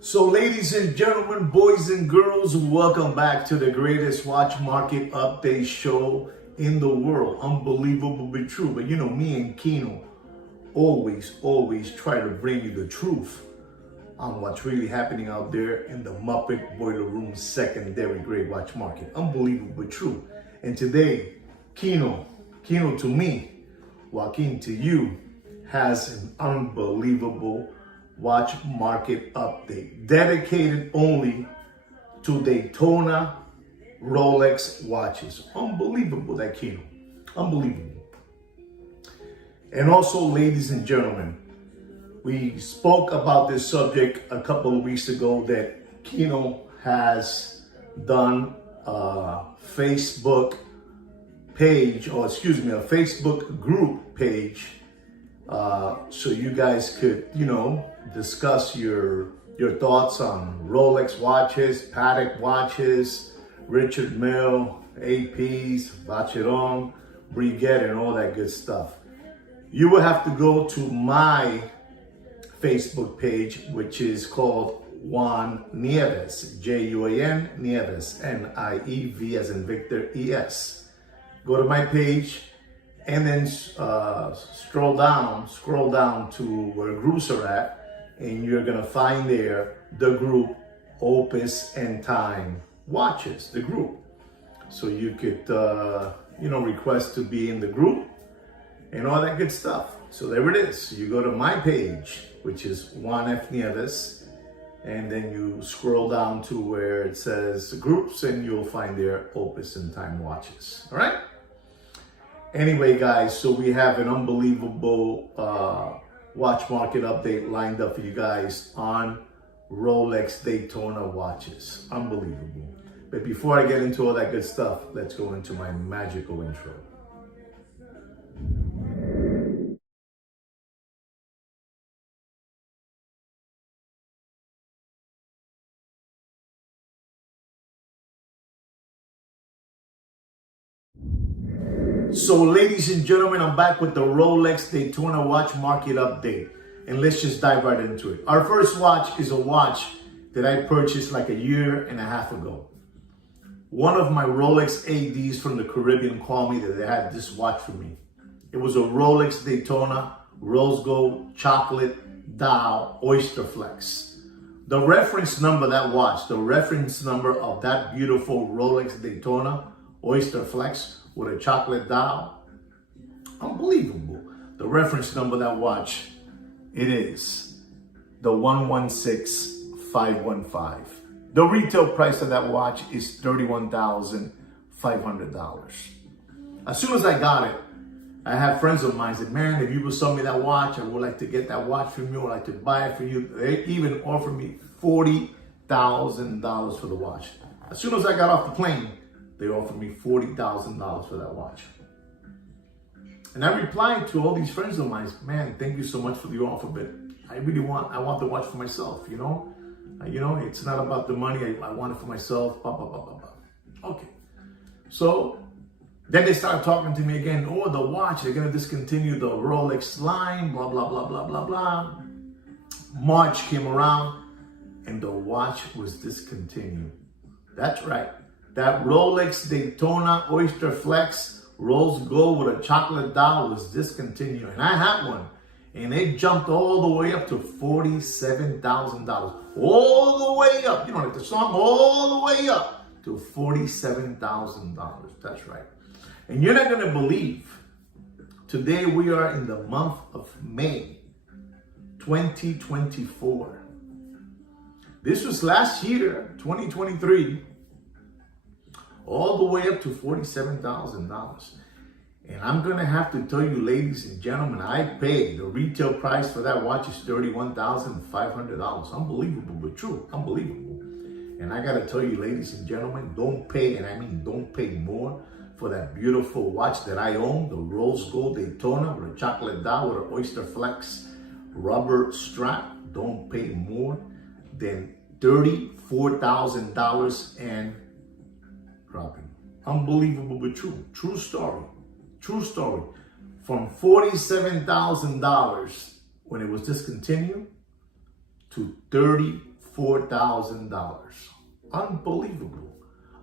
So ladies and gentlemen, boys and girls, welcome back to the greatest watch market update show in the world. Unbelievable but true. But you know, me and Kino always try to bring you the truth on what's really happening out there in the Muppet Boiler Room secondary grade watch market. Unbelievable but true. And today, Kino to me, Joaquin to you, has an unbelievable watch market update dedicated only to Daytona Rolex watches. Unbelievable, that Kino. Unbelievable. And also, ladies and gentlemen, we spoke about this subject a couple of weeks ago that Kino has done a Facebook page, or excuse me, a Facebook group page, so you guys could, discuss your thoughts on Rolex watches, Patek watches, Richard Mille, APs, Vacheron, Breguet, and all that good stuff. You will have to go to my Facebook page, which is called Juan Nieves, Juan Nieves, Niev as in Victor, ES. Go to my page and then scroll down to where groups are at, and you're gonna find there the group Opus and Time Watches, the group. So you could, request to be in the group and all that good stuff. So there it is. You go to my page, which is Juan F. Nieves, and then you scroll down to where it says groups, and you'll find there Opus and Time Watches. All right? Anyway, guys, so we have an unbelievable watch market update lined up for you guys on Rolex Daytona watches. Unbelievable. But before I get into all that good stuff, let's go into my magical intro. So ladies and gentlemen, I'm back with the Rolex Daytona watch market update, and let's just dive right into it. Our first watch is a watch that I purchased like a year and a half ago. One of my Rolex ADs from the Caribbean called me that they had this watch for me. It was a Rolex Daytona rose gold chocolate dial Oyster Flex. The reference number of that watch, the reference number of that beautiful Rolex Daytona Oyster Flex with a chocolate dial, unbelievable. The reference number of that watch, it is the 116515. The retail price of that watch is $31,500. As soon as I got it, I have friends of mine said, man, if you would sell me that watch, I would like to get that watch from you. I'd like to buy it for you. They even offered me $40,000 for the watch. As soon as I got off the plane, they offered me $40,000 for that watch. And I replied to all these friends of mine, man, thank you so much for the offer, but I want the watch for myself, it's not about the money, I want it for myself, blah, blah, blah, blah, blah. Okay. So then they started talking to me again, oh, the watch, they're gonna discontinue the Rolex line, blah, blah, blah, blah, blah, blah. March came around and the watch was discontinued. That's right. That Rolex Daytona Oyster Flex rose gold with a chocolate dial was discontinued. And I had one. And it jumped all the way up to $47,000. All the way up. Like the song, all the way up to $47,000. That's right. And you're not going to believe, today we are in the month of May 2024. This was last year, 2023. All the way up to $47,000. And I'm gonna have to tell you, ladies and gentlemen, I paid, the retail price for that watch is $31,500. Unbelievable, but true, unbelievable. And I gotta tell you, ladies and gentlemen, don't pay, and I mean don't pay more for that beautiful watch that I own, the rose gold Daytona with a chocolate dial with an Oyster Flex rubber strap. Don't pay more than $34,000 and dropping. Unbelievable but true. True story. True story. From $47,000 when it was discontinued to $34,000 $34,000. Unbelievable.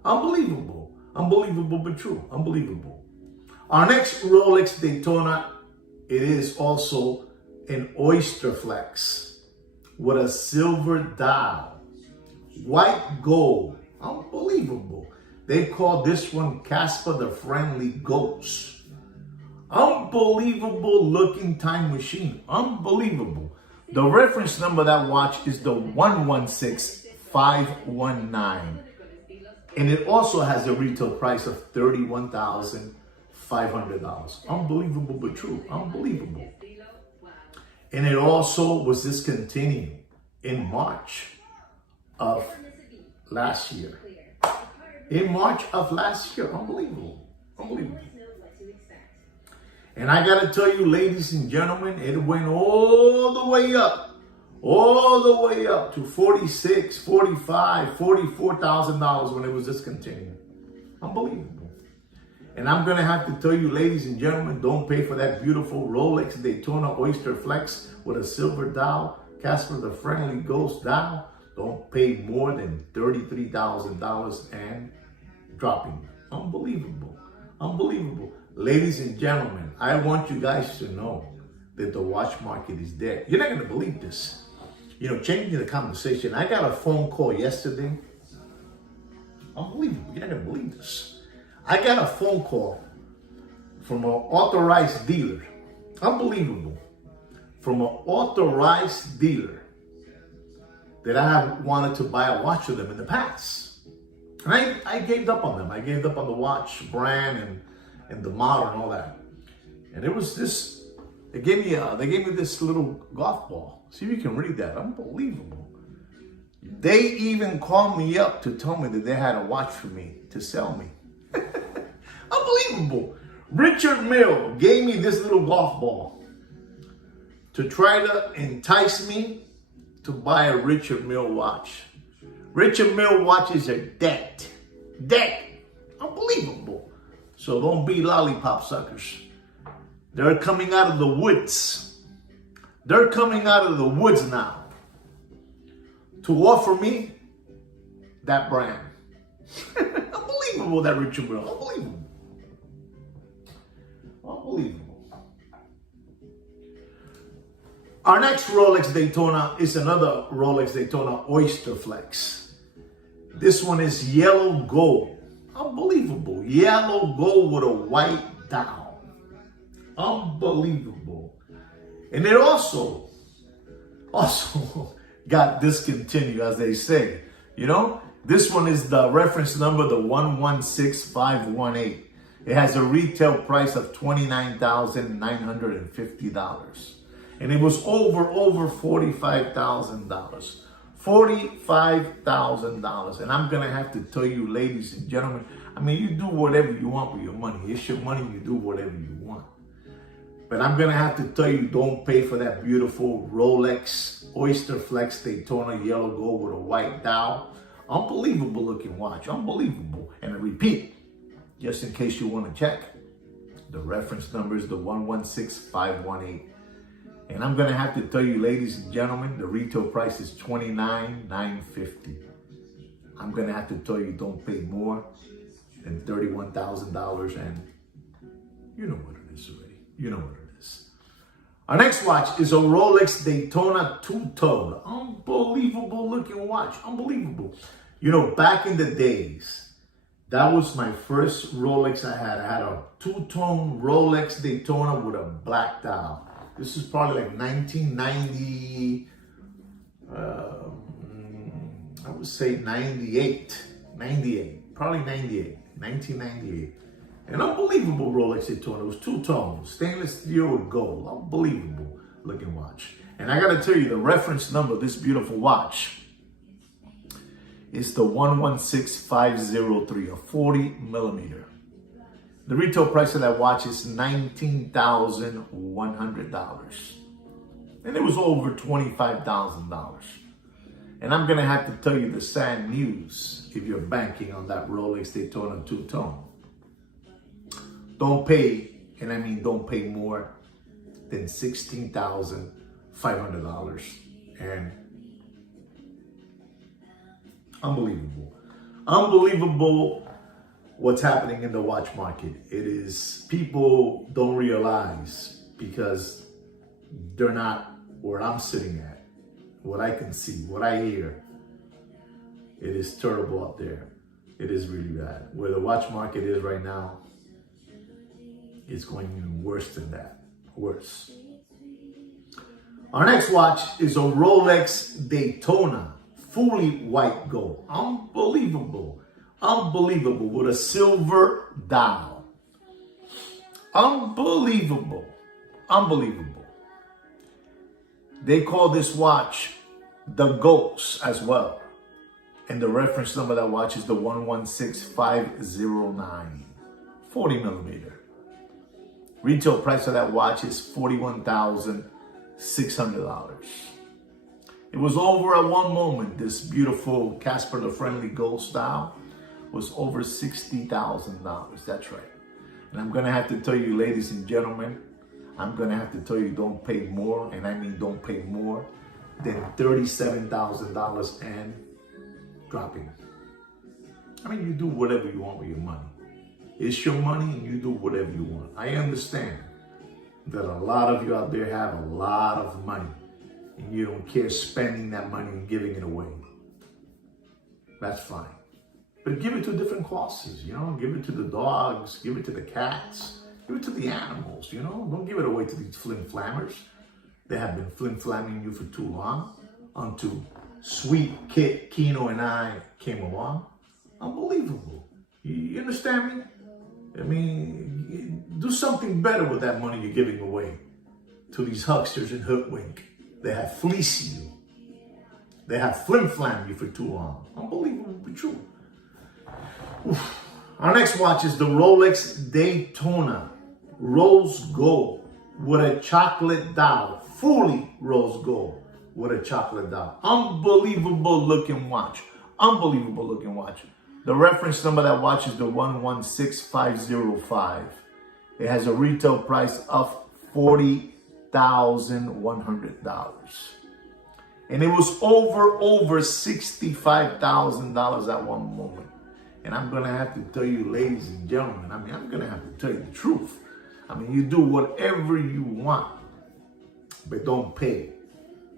Unbelievable. Unbelievable but true. Unbelievable. Our next Rolex Daytona, it is also an Oyster Flex with a silver dial. White gold. Unbelievable. They call this one Casper the Friendly Ghost. Unbelievable looking time machine. Unbelievable. The reference number of that watch is the 116519. And it also has a retail price of $31,500. Unbelievable but true. Unbelievable. And it also was discontinued in March of last year. In March of last year. Unbelievable. Unbelievable. And I got to tell you, ladies and gentlemen, it went all the way up to $46,000, $45,000, $44,000 when it was discontinued. Unbelievable. And I'm going to have to tell you, ladies and gentlemen, don't pay for that beautiful Rolex Daytona Oyster Flex with a silver dial, Casper the Friendly Ghost dial. Don't pay more than $33,000 and dropping. Unbelievable. Unbelievable. Ladies and gentlemen, I want you guys to know that the watch market is dead. You're not going to believe this. You know, changing the conversation, I got a phone call yesterday. Unbelievable. You're not going to believe this. I got a phone call from an authorized dealer. Unbelievable. From an authorized dealer that I have wanted to buy a watch for them in the past. And I gave up on them. I gave up on the watch brand and the model and all that. And it was this, they gave me this little golf ball. See if you can read that. Unbelievable. They even called me up to tell me that they had a watch for me to sell me. Unbelievable. Richard Mille gave me this little golf ball to try to entice me to buy a Richard Mille watch. Richard Mille watches are dead. Dead. Unbelievable. So don't be lollipop suckers. They're coming out of the woods. They're coming out of the woods now to offer me that brand. Unbelievable, that Richard Mille. Unbelievable. Unbelievable. Our next Rolex Daytona is another Rolex Daytona Oyster Flex. This one is yellow gold. Unbelievable. Yellow gold with a white dial. Unbelievable. And it also got discontinued, as they say. You know, this one is the reference number, the 116518. It has a retail price of $29,950. And it was over $45,000. $45,000. And I'm going to have to tell you, ladies and gentlemen, I mean, you do whatever you want with your money. It's your money, you do whatever you want. But I'm going to have to tell you, don't pay for that beautiful Rolex Oyster Flex Daytona yellow gold with a white dial. Unbelievable looking watch. Unbelievable. And I repeat, just in case you want to check, the reference number is the 116518. And I'm going to have to tell you, ladies and gentlemen, the retail price is $29,950. I'm going to have to tell you, don't pay more than $31,000. And you know what it is already. You know what it is. Our next watch is a Rolex Daytona two-tone. Unbelievable looking watch. Unbelievable. You know, back in the days, that was my first Rolex I had. I had a two-tone Rolex Daytona with a black dial. This is probably like 1990, I would say 98, probably 1998. An unbelievable Rolex Daytona. It was two-tone, stainless steel with gold. Unbelievable looking watch. And I gotta tell you, the reference number of this beautiful watch is the 116503, a 40 millimeter. The retail price of that watch is $19,100. And it was over $25,000. And I'm going to have to tell you the sad news if you're banking on that Rolex Daytona two-tone. Don't pay, and I mean don't pay more than $16,500. And Unbelievable. Unbelievable what's happening in the watch market. It is, people don't realize because they're not where I'm sitting at, what I can see, what I hear. It is terrible out there. It is really bad. Where the watch market is right now, it's going even worse than that. Worse. Our next watch is a Rolex Daytona, fully white gold. Unbelievable. Unbelievable. With a silver dial. Unbelievable. Unbelievable. They call this watch the Ghost as well. And the reference number of that watch is the 116509. 40 millimeter. Retail price of that watch is $41,600. It was over at one moment. This beautiful Casper the Friendly Gold style was over $60,000. That's right. And I'm going to have to tell you, ladies and gentlemen, I'm going to have to tell you, don't pay more, and I mean don't pay more than $37,000 and dropping. I mean, you do whatever you want with your money. It's your money and you do whatever you want. I understand that a lot of you out there have a lot of money and you don't care spending that money and giving it away. That's fine. But give it to different causes, you know? Give it to the dogs, give it to the cats, give it to the animals, you know? Don't give it away to these flim-flammers. They have been flim-flamming you for too long. Until Sweet Kit, Kino, and I came along. Unbelievable. You understand me? I mean, do something better with that money you're giving away to these hucksters and hoodwink. They have fleeced you. They have flim-flammed you for too long. Unbelievable, but true. Oof. Our next watch is the Rolex Daytona Rose Gold with a chocolate dial. Fully rose gold with a chocolate dial. Unbelievable looking watch. Unbelievable looking watch. The reference number of that watch is the 116505. It has a retail price of $40,100. And it was over $65,000 at one moment. And I'm going to have to tell you, ladies and gentlemen, I mean, I'm going to have to tell you the truth. I mean, you do whatever you want, but don't pay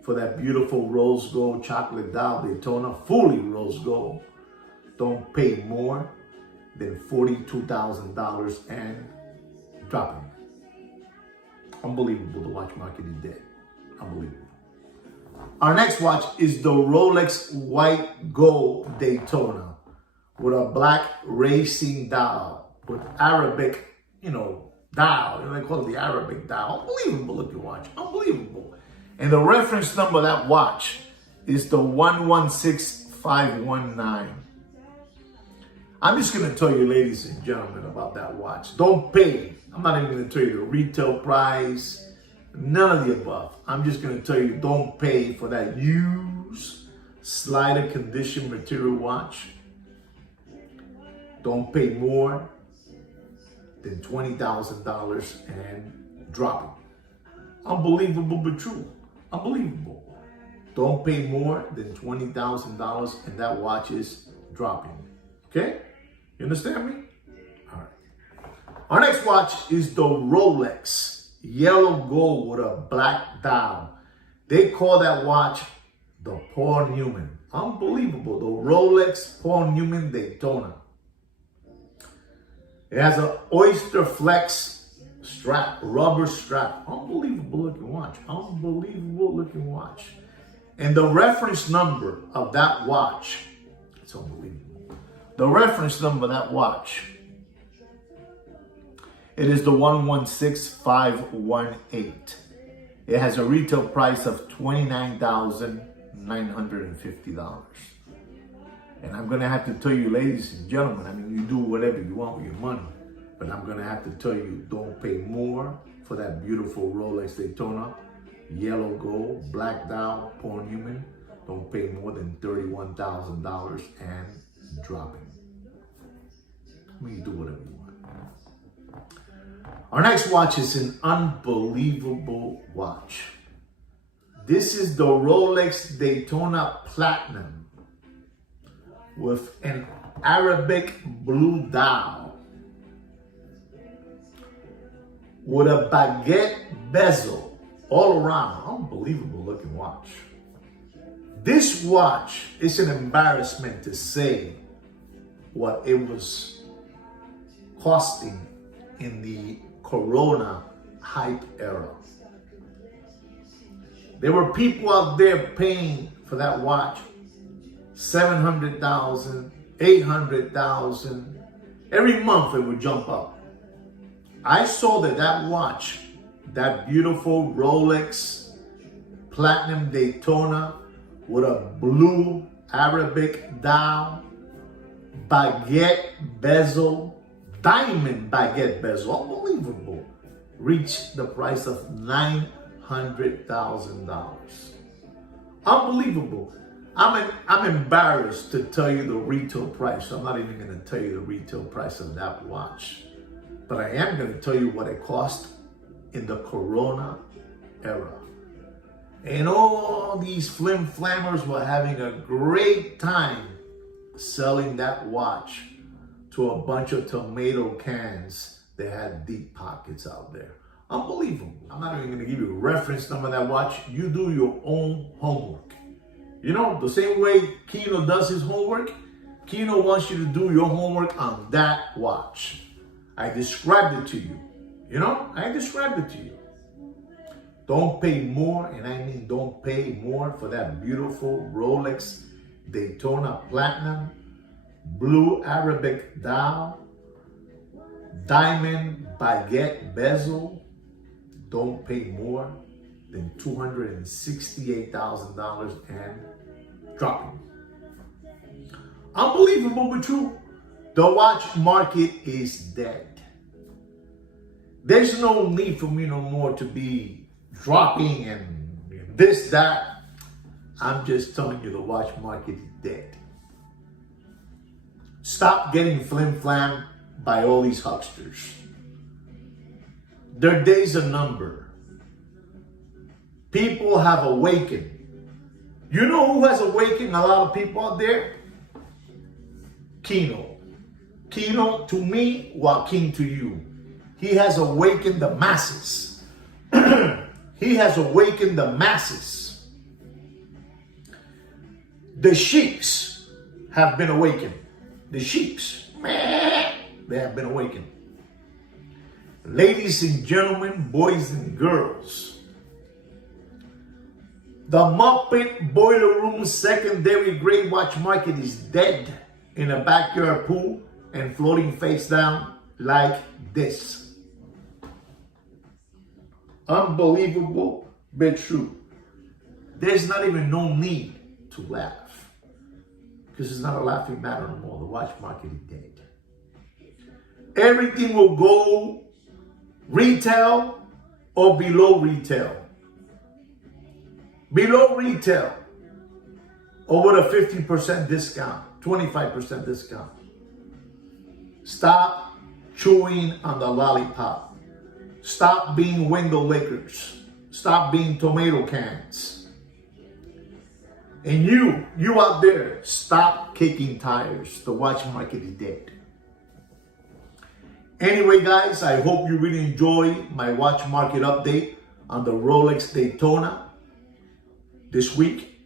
for that beautiful rose gold chocolate dial Daytona, fully rose gold. Don't pay more than $42,000 and dropping. Unbelievable, the watch market is dead. Unbelievable. Our next watch is the Rolex White Gold Daytona with a black racing dial with Arabic, dial. They call it the Arabic dial. Unbelievable looking watch. Unbelievable. And the reference number of that watch is the 116519. I'm just going to tell you, ladies and gentlemen, about that watch. Don't pay. I'm not even going to tell you the retail price. None of the above. I'm just going to tell you, don't pay for that used slider condition material watch. Don't pay more than $20,000 and dropping. Unbelievable but true. Unbelievable. Don't pay more than $20,000 and that watch is dropping. Okay? You understand me? All right. Our next watch is the Rolex yellow gold with a black dial. They call that watch the Paul Newman. Unbelievable. The Rolex Paul Newman Daytona. It has an Oyster Flex strap, rubber strap. Unbelievable looking watch. Unbelievable looking watch. And the reference number of that watch, it's unbelievable. The reference number of that watch, it is the 116518. It has a retail price of $29,950. And I'm going to have to tell you, ladies and gentlemen, I mean, you do whatever you want with your money. But I'm going to have to tell you, don't pay more for that beautiful Rolex Daytona, yellow gold, black dial, Paul Newman. Don't pay more than $31,000 and dropping. I mean, you do whatever you want. Our next watch is an unbelievable watch. This is the Rolex Daytona Platinum with an Arabic blue dial with a baguette bezel all around. Unbelievable looking watch. This watch is an embarrassment to say what it was costing in the Corona hype era. There were people out there paying for that watch $700,000, $800,000. Every month it would jump up. I saw that watch, that beautiful Rolex Platinum Daytona with a blue Arabic dial, baguette bezel, diamond baguette bezel, unbelievable, reached the price of $900,000. Unbelievable. I'm embarrassed to tell you the retail price. I'm not even going to tell you the retail price of that watch. But I am going to tell you what it cost in the Corona era. And all these flim-flammers were having a great time selling that watch to a bunch of tomato cans. They had deep pockets out there. Unbelievable. I'm not even going to give you a reference number of that watch. You do your own homework. You know, the same way Kino does his homework, Kino wants you to do your homework on that watch. I described it to you. You know, I described it to you. Don't pay more, and I mean don't pay more for that beautiful Rolex Daytona Platinum, blue Arabic dial, diamond baguette bezel. Don't pay more than $268,000 and dropping. Unbelievable but true. The watch market is dead. There's no need for me no more to be dropping and this, that. I'm just telling you the watch market is dead. Stop getting flim-flam by all these hucksters. Their days are numbered. People have awakened. You know who has awakened a lot of people out there? Kino. Kino to me, Joaquin to you. He has awakened the masses. He has awakened the masses. The sheeps have been awakened. The sheeps, they have been awakened. Ladies and gentlemen, boys and girls, the Muppet Boiler Room secondary grade watch market is dead in a backyard pool and floating face down like this. Unbelievable, but true. There's not even no need to laugh because it's not a laughing matter no more. The watch market is dead. Everything will go retail or below retail. Below retail or with a 50% discount, 25% discount. Stop chewing on the lollipop. Stop being window lickers. Stop being tomato cans. And you out there, stop kicking tires. The watch market is dead. Anyway, guys, I hope you really enjoy my watch market update on the Rolex Daytona this week.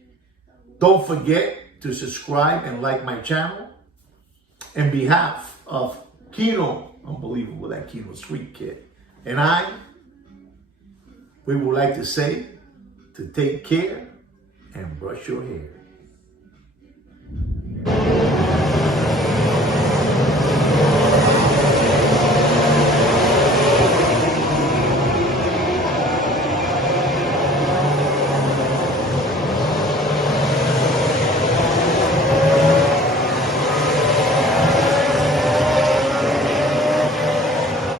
Don't forget to subscribe and like my channel. On behalf of Kino, unbelievable, that Kino sweet kid, and we would like to say to take care and brush your hair.